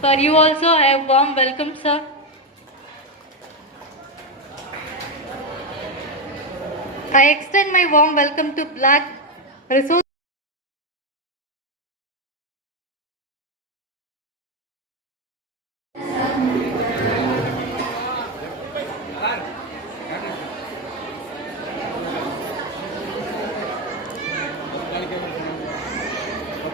For you also, I have warm welcome, sir. I extend my warm welcome to Black Resource.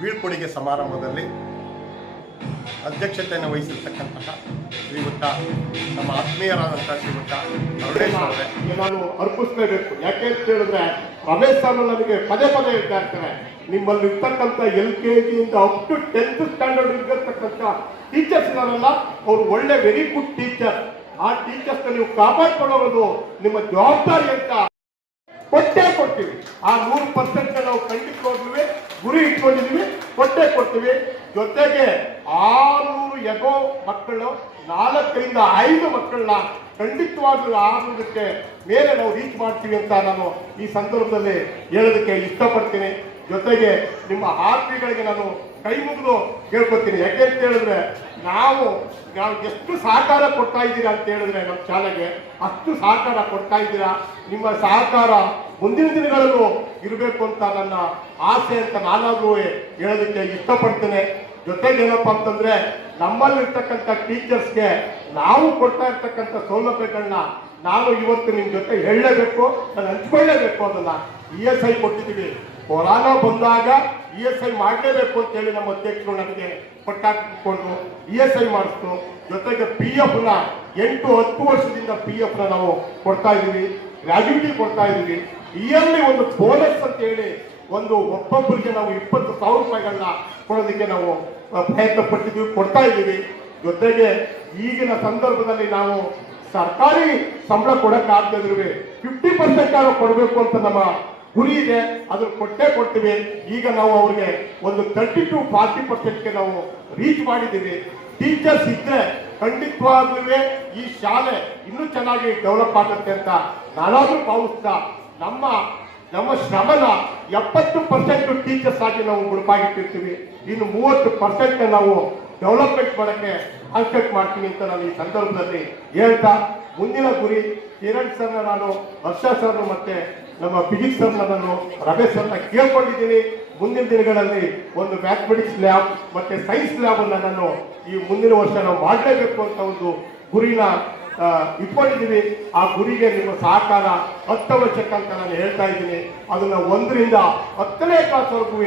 ಬೀಳ್ಕೊಡುಗೆ ಸಮಾರಂಭದಲ್ಲಿ ಅಧ್ಯಕ್ಷತೆಯನ್ನು ವಹಿಸಿರ್ತಕ್ಕಂತಹ ಶ್ರೀಯುತ ನಮ್ಮ ಆತ್ಮೀಯರಾದಂತಹ ಶ್ರೀಯುತ ಅರುಣೇಶ್ ಅವರೇ. ನಾನು ಅರ್ಪಿಸ್ಲೇಬೇಕು ಯಾಕೆ ಅಂತ ಹೇಳಿದ್ರೆ, ರಮೇಶ್ ಸರ್ ನನಗೆ ಪದೇ ಪದೇ ಹೇಳ್ತಾ ಇರ್ತಾರೆ, ನಿಮ್ಮಲ್ಲಿ ಇರ್ತಕ್ಕಂಥ ಎಲ್ ಕೆ ಜಿಯಿಂದ ಅಪ್ ಟು ಟೆಂತ್ ಸ್ಟ್ಯಾಂಡರ್ಡ್ ಇರ್ತಕ್ಕಂಥ ಟೀಚರ್ಸ್ ಇದಾರಲ್ಲ ಅವ್ರು ಒಳ್ಳೆ ವೆರಿ ಗುಡ್ ಟೀಚರ್ ಆ ಟೀಚರ್ಸ್ ನೀವು ಕಾಪಾಡ್ಕೊಳ್ಳೋದು ನಿಮ್ಮ ಜವಾಬ್ದಾರಿ ಅಂತ ಕೊಟ್ಟೇ ಕೊಡ್ತೀವಿ. ಆ ನೂರು ಪರ್ಸೆಂಟ್ ನಾವು ಖಂಡಿತವಾಗ್ಲೂ ಗುರಿ ಇಟ್ಕೊಂಡಿದೀವಿ ಕೊಟ್ಟೆ ಕೊಡ್ತೀವಿ. ಜೊತೆಗೆ ಆರುನೂರು ಎಗೋ ಮಕ್ಕಳು, ನಾಲ್ಕರಿಂದ ಐದು ಮಕ್ಕಳನ್ನ ಖಂಡಿತವಾಗ್ಲೂ ಆರುನೂರಕ್ಕೆ ಮೇಲೆ ನಾವು ರೀಚ್ ಮಾಡ್ತೀವಿ ಅಂತ ನಾನು ಈ ಸಂದರ್ಭದಲ್ಲಿ ಹೇಳೋದಕ್ಕೆ ಇಷ್ಟಪಡ್ತೀನಿ. ಜೊತೆಗೆ ನಿಮ್ಮ ಆತ್ಮಿಗಳಿಗೆ ನಾನು ಕೈ ಮುಗಿದು ಕೇಳ್ಕೊತೀನಿ ಯಾಕೆ ಅಂತ ಹೇಳಿದ್ರೆ, ನಾವು ನಾವು ಎಷ್ಟು ಸಹಕಾರ ಕೊಡ್ತಾ ಇದ್ದೀರಾ ಅಂತ ಹೇಳಿದ್ರೆ ನಮ್ಮ ಶಾಲೆಗೆ ಅಷ್ಟು ಸಹಕಾರ ಕೊಡ್ತಾ ಇದ್ದೀರಾ. ನಿಮ್ಮ ಸಹಕಾರ ಮುಂದಿನ ದಿನಗಳಲ್ಲೂ ಇರಬೇಕು ಅಂತ ನನ್ನ ಆಸೆ ಅಂತ ನಾನಾದ್ರೂ ಹೇಳೋದಕ್ಕೆ ಇಷ್ಟಪಡ್ತೇನೆ. ಜೊತೆಗೆ ಏನಪ್ಪಾ ಅಂತಂದ್ರೆ, ನಮ್ಮಲ್ಲಿರ್ತಕ್ಕಂಥ ಟೀಚರ್ಸ್ಗೆ ನಾವು ಕೊಡ್ತಾ ಇರ್ತಕ್ಕಂಥ ಸೌಲಭ್ಯಗಳನ್ನ ನಾನು ಇವತ್ತು ನಿಮ್ ಜೊತೆ ಹೇಳಲೇಬೇಕು, ನಾನು ಹಂಚ್ಕೊಳ್ಳೇಬೇಕು ಅದನ್ನ ಇ ಎಸ್ ಐ ಕೊಟ್ಟಿದ್ದೀವಿ. ಕೊರೋನಾ ಬಂದಾಗ ಇ ಎಸ್ ಐ ಮಾಡಲೇಬೇಕು ಅಂತೇಳಿ ನಮ್ಮ ಅಧ್ಯಕ್ಷರು ನನಗೆ ಪಟ್ಟಾಕೊಂಡು ಇ ಎಸ್ ಐ ಮಾಡಿಸ್ತು. ಜೊತೆಗೆ ಪಿ ಎಫ್ನ ಎಂಟು ಹತ್ತು ವರ್ಷದಿಂದ ಪಿ ಎಫ್ನ ನಾವು ಕೊಡ್ತಾ ಇದೀವಿ. ಗ್ರಾಜ್ಯುಟಿ ಕೊಡ್ತಾ ಇದೀವಿ. ಇಯರ್ಲಿ ಒಂದು ಬೋನಸ್ ಅಂತ ಹೇಳಿ ಒಂದು ಒಬ್ಬೊಬ್ಬರಿಗೆ ನಾವು ಇಪ್ಪತ್ತು ಸಾವಿರ ರೂಪಾಯಿಗಳನ್ನ ಕೊಡೋದಕ್ಕೆ ನಾವು ಪ್ರಯತ್ನ ಪಟ್ಟಿದ್ವಿ ಕೊಡ್ತಾ ಇದ್ದೀವಿ. ಜೊತೆಗೆ ಈಗಿನ ಸಂದರ್ಭದಲ್ಲಿ ನಾವು ಸರ್ಕಾರಿ ಸಂಬಳ ಕೊಡಕ್ಕಾಗದಿದ್ರು ಫಿಫ್ಟಿ ಪರ್ಸೆಂಟ್ ಕೊಡಬೇಕು ಅಂತ ನಮ್ಮ ಗುರಿ ಇದೆ. ಅದ್ರ ಕೊಟ್ಟೇ ಕೊಡ್ತೀವಿ. ಈಗ ನಾವು ಅವ್ರಿಗೆ ಒಂದು ತರ್ಟಿ ಟು ಫಾರ್ಟಿ ಪರ್ಸೆಂಟ್ಗೆ ನಾವು ರೀಚ್ ಮಾಡಿದ್ದೀವಿ. ಟೀಚರ್ಸ್ ಇದ್ರೆ ಖಂಡಿತವಾಗ್ಲೂ ಈ ಶಾಲೆ ಇನ್ನೂ ಚೆನ್ನಾಗಿ ಡೆವಲಪ್ ಆಗುತ್ತೆ ಅಂತ ನಾನಾದ್ರೂ ಭಾವಿಸ್ತಾ ನಮ್ಮ ನಮ್ಮ ಶ್ರಮನ ಎಪ್ಪತ್ತು ಪರ್ಸೆಂಟ್ ಟೀಚರ್ಸ್ ಆಗಿ ನಾವು ಗುಣಪಾಗಿಟ್ಟಿರ್ತೀವಿ ಇನ್ನು ಮೂವತ್ತು ಪರ್ಸೆಂಟ್ ನಾವು ಡೆವಲಪ್ಮೆಂಟ್ ಮಾಡಕ್ಕೆ ಕಾನ್ಸಂಟ್ರೇಟ್ ಮಾಡ್ತೀನಿ ಅಂತ ನಾನು ಈ ಸಂದರ್ಭದಲ್ಲಿ ಹೇಳ್ತಾ, ಮುಂದಿನ ಗುರಿ ಕಿರಣ್ ಸರ್ನ ನಾನು, ಹರ್ಷ ಸರ್ನ ಮತ್ತೆ ನಮ್ಮ ಫಿಜಿಕ್ಸ್ ಸರ್ನ ನಾನು ರಮೇಶ್ ಸರ್ನ ಕೇಳ್ಕೊಂಡಿದ್ದೀನಿ. ಮುಂದಿನ ದಿನಗಳಲ್ಲಿ ಒಂದು ಮ್ಯಾಥಮೆಟಿಕ್ಸ್ ಲ್ಯಾಬ್ ಮತ್ತೆ ಸೈನ್ಸ್ ಲ್ಯಾಬ್ ಅನ್ನ ನಾನು ಈ ಮುಂದಿನ ವರ್ಷ ನಾವು ಮಾಡಲೇಬೇಕು ಅಂತ ಒಂದು ಗುರಿನ ಇಟ್ಕೊಂಡಿದ್ದೀವಿ ಆ ಗುರಿಗೆ ನಿಮ್ಮ ಸಹಕಾರ ಅತ್ಯವಶ್ಯಕ ಅಂತ ನಾನು ಹೇಳ್ತಾ ಇದ್ದೀನಿ. ಅದನ್ನ ಒಂದರಿಂದ ಹತ್ತನೇ ಕ್ಲಾಸ್ವರೆಗೂ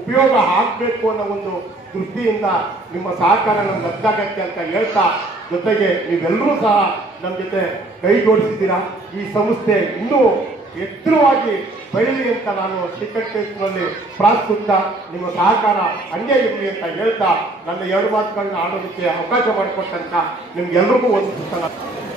ಉಪಯೋಗ ಆಗಬೇಕು ಅನ್ನೋ ಒಂದು ದೃಷ್ಟಿಯಿಂದ ನಿಮ್ಮ ಸಹಕಾರ ನಮ್ಗೆ ಅರ್ಥಾಗತ್ತೆ ಅಂತ ಹೇಳ್ತಾ ಜೊತೆಗೆ ನೀವೆಲ್ಲರೂ ಸಹ ನಮ್ಮ ಜೊತೆ ಕೈ ಜೋಡಿಸಿದ್ದೀರಾ ಈ ಸಂಸ್ಥೆ ಇನ್ನೂ ಎತ್ತರವಾಗಿ ಬೆಳೀಲಿ ಅಂತ ನಾನು ಟಿಕೆಟ್ ಪ್ರಾಸ್ತುತ ನಿಮ್ಮ ಸಹಕಾರ ಹಂಗೆ ಇರಲಿ ಅಂತ ಹೇಳ್ತಾ ನನ್ನ ಎರಡು ಮಾತುಗಳನ್ನ ಆಡೋದಕ್ಕೆ ಅವಕಾಶ ಮಾಡಿಕೊಟ್ಟಂತ ನಿಮ್ಗೆಲ್ರಿಗೂ ಒಂದು